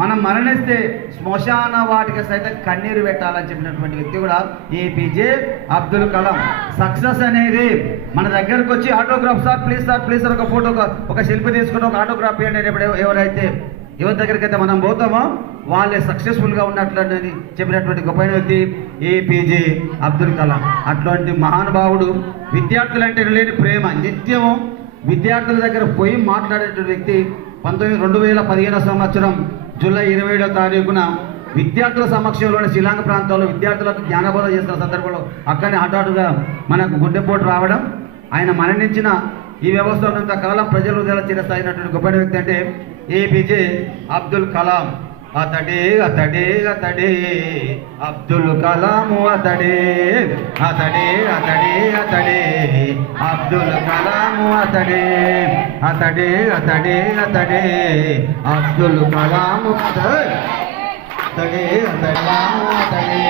మనం మరణిస్తే శ్మశాన వాటికి సైతం కన్నీరు పెట్టాలని చెప్పినటువంటి వ్యక్తి కూడా ఏపీజే అబ్దుల్ కలాం. సక్సెస్ అనేది మన దగ్గరకు వచ్చి ఆటోగ్రాఫ్ సార్ ప్లీజ్ సార్ ఒక ఫోటో ఒక శిల్పి తీసుకుని ఒక ఆటోగ్రాఫ్ అనేటప్పుడు ఎవరైతే ఎవరి దగ్గరికి అయితే మనం పోతామో వాళ్ళే సక్సెస్ఫుల్గా ఉన్నట్లని చెప్పినటువంటి గొప్ప వ్యక్తి ఏపీజే అబ్దుల్ కలాం. అట్లాంటి మహానుభావుడు విద్యార్థులంటే లేని ప్రేమ నిత్యము విద్యార్థుల దగ్గర పోయి మాట్లాడేటువంటి వ్యక్తి 2015 సంవత్సరం జూలై 27వ తారీఖున విద్యార్థుల సమక్షంలోని శ్రీలంక ప్రాంతంలో విద్యార్థులకు జ్ఞానబోధ చేస్తున్న సందర్భంలో అక్కడనే హఠాత్తుగా మనకు గుండెపోటు రావడం, ఆయన మరణించిన ఈ వ్యవస్థ కాలం ప్రజల హృదయాల చిరస్థాయినటువంటి గొప్ప వ్యక్తి అంటే ఏపీజే అబ్దుల్ కలాం. అతడే అబ్దుల్ కలాము అతడే అబ్దుల్ కలాము అతడే అబ్దుల్ కలాము అతడే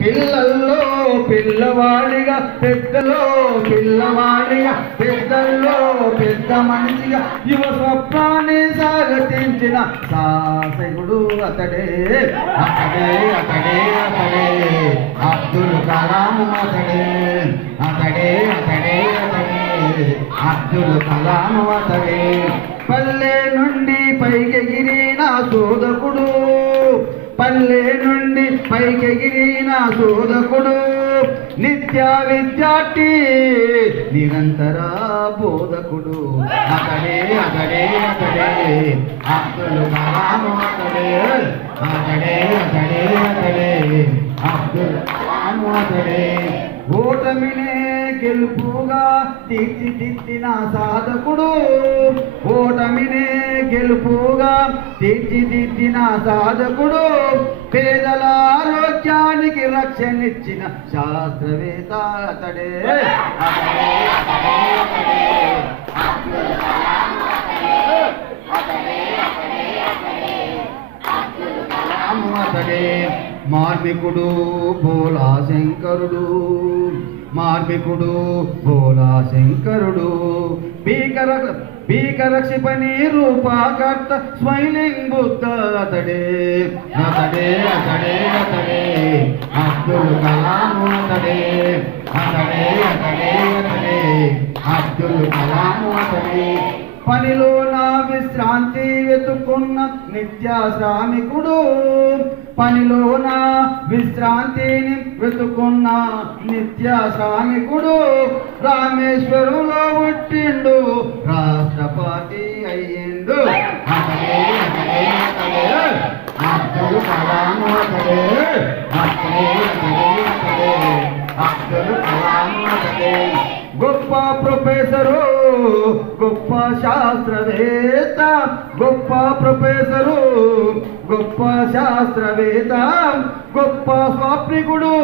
పిల్లల్లో పిల్లవాడిగా పెద్దలో పిల్లవాడిగా పెద్దల్లో పెద్ద మనిషిగా యువ స్వప్నాన్ని సాగతించిన సాహసికుడు అతడే అబ్దుల్ కలాం అతడే అబ్దుల్ కలాం అతడే. పల్లె నుండి పైకెగిరిన శోధకుడు, పల్లె నుండి పైకెగిరిన శోధకుడు, నిత్య విద్యార్థి నిరంతర బోధకుడు అతడే అబ్దుల్ కలాం అతడే అబ్దుల్ కలాం అతడే. ఓటమినే గెలుపుగా తీర్చిదిద్దిన సాధకుడు, ఓటమినే గెలుపుగా తీర్చిదిద్దిన సాధకుడు, పేదల ఆరోగ్యానికి రక్షణిచ్చిన శాస్త్రవేత్త అతడే అతడే. మార్మికుడు భోలా శంకరుడు, మార్మికుడు భోలా శంకరుడు, భీకర క్షిపణి రూపకర్త స్మైలింగ్ బుద్ధ అతడే అబ్దుల్ కలాం అతడే అబ్దుల్ కలాం అతడే. పనిలో నా విశ్రాంతి వెతుకున్న నిత్య శ్రామికుడు, పనిలో నా విశ్రాంతిని వెతుకున్న నిత్య శ్రామికుడు, రామేశ్వరంలో పుట్టిండు రాష్ట్రపతి అయ్యిండు అబ్దుల్ కలాం అబ్దుల్ కలాం గొప్ప ప్రొఫెసరు, గొప్ప శాస్త్రవేత్త, గొప్ప ప్రొఫెసరు, గొప్ప శాస్త్రవేత్త, గొప్ప స్వాప్నికుడు,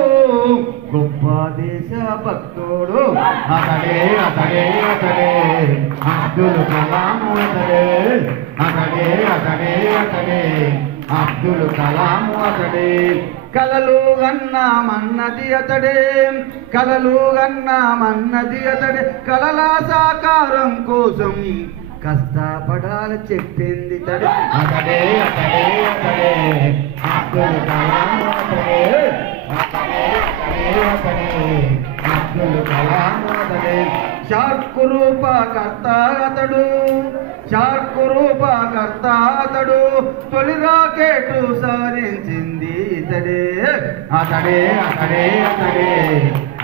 గొప్ప దేశ భక్తుడు అతడే అబ్దుల్ కలాం అతడే అబ్దుల్ కలాం అతడే. కలలు గన్నామన్నది అతడే కలల సాకారం కోసం కష్టపడాలి చెప్పింది అతడే అబ్దుల్ కలాం అబ్దుల్ కలాం అతడే. షార్కు రూపకర్త అతడు, తొలి రాకెట్ సాధించింది ఇతడే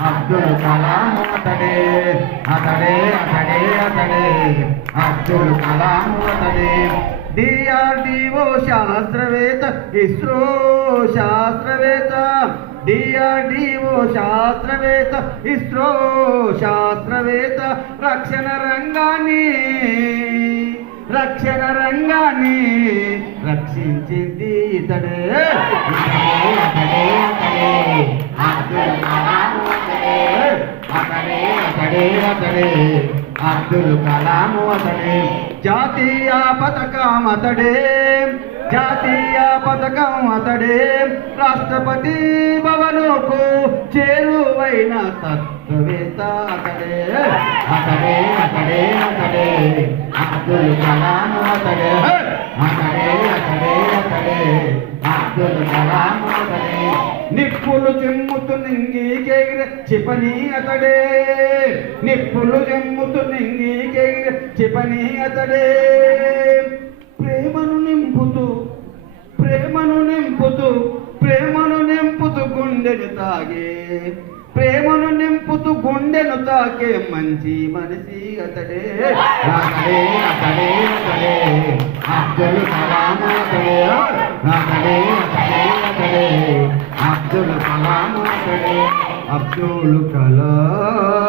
అబ్దుల్ కలాం అతడే అబ్దుల్ కలాం అతడే. DRDO శాస్త్రవేత్త, ఇస్రో శాస్త్రవేత్త, DRDO శాస్త్రవేత్త, ఇస్రో శాస్త్రవేత్త, రక్షణ రంగాన్ని రక్షించింది ఇతడే అబ్దుల్ కలాం అబ్దుల్ కలాం అతడే. జాతీయ పథకం అతడే, రాష్ట్రపతి భవనుకు చేరువైన తత్వవేత్త అతడే అబ్దుల్ కలాం అతడే కలాం అతడే నిప్పులు చెమ్ముతు నింగికెగిరే క్షిపణి అతడే నిప్పులు చెమ్ముతు నింగికెగిరే క్షిపణి అతడే ప్రేమను నింపుతూ ప్రేమను నింపుతూ ప్రేమను నింపుతూ గుండెను తాగే ప్రేమను నింపుతూ గుండెను తాకే మంచి మనిషి అతడే అతడే అతడే అతడే అబ్దుల్ కలాం అతడే అతడే అతడే అతడే అబ్దుల్ కలాం అతడే అబ్దుల్ కలాం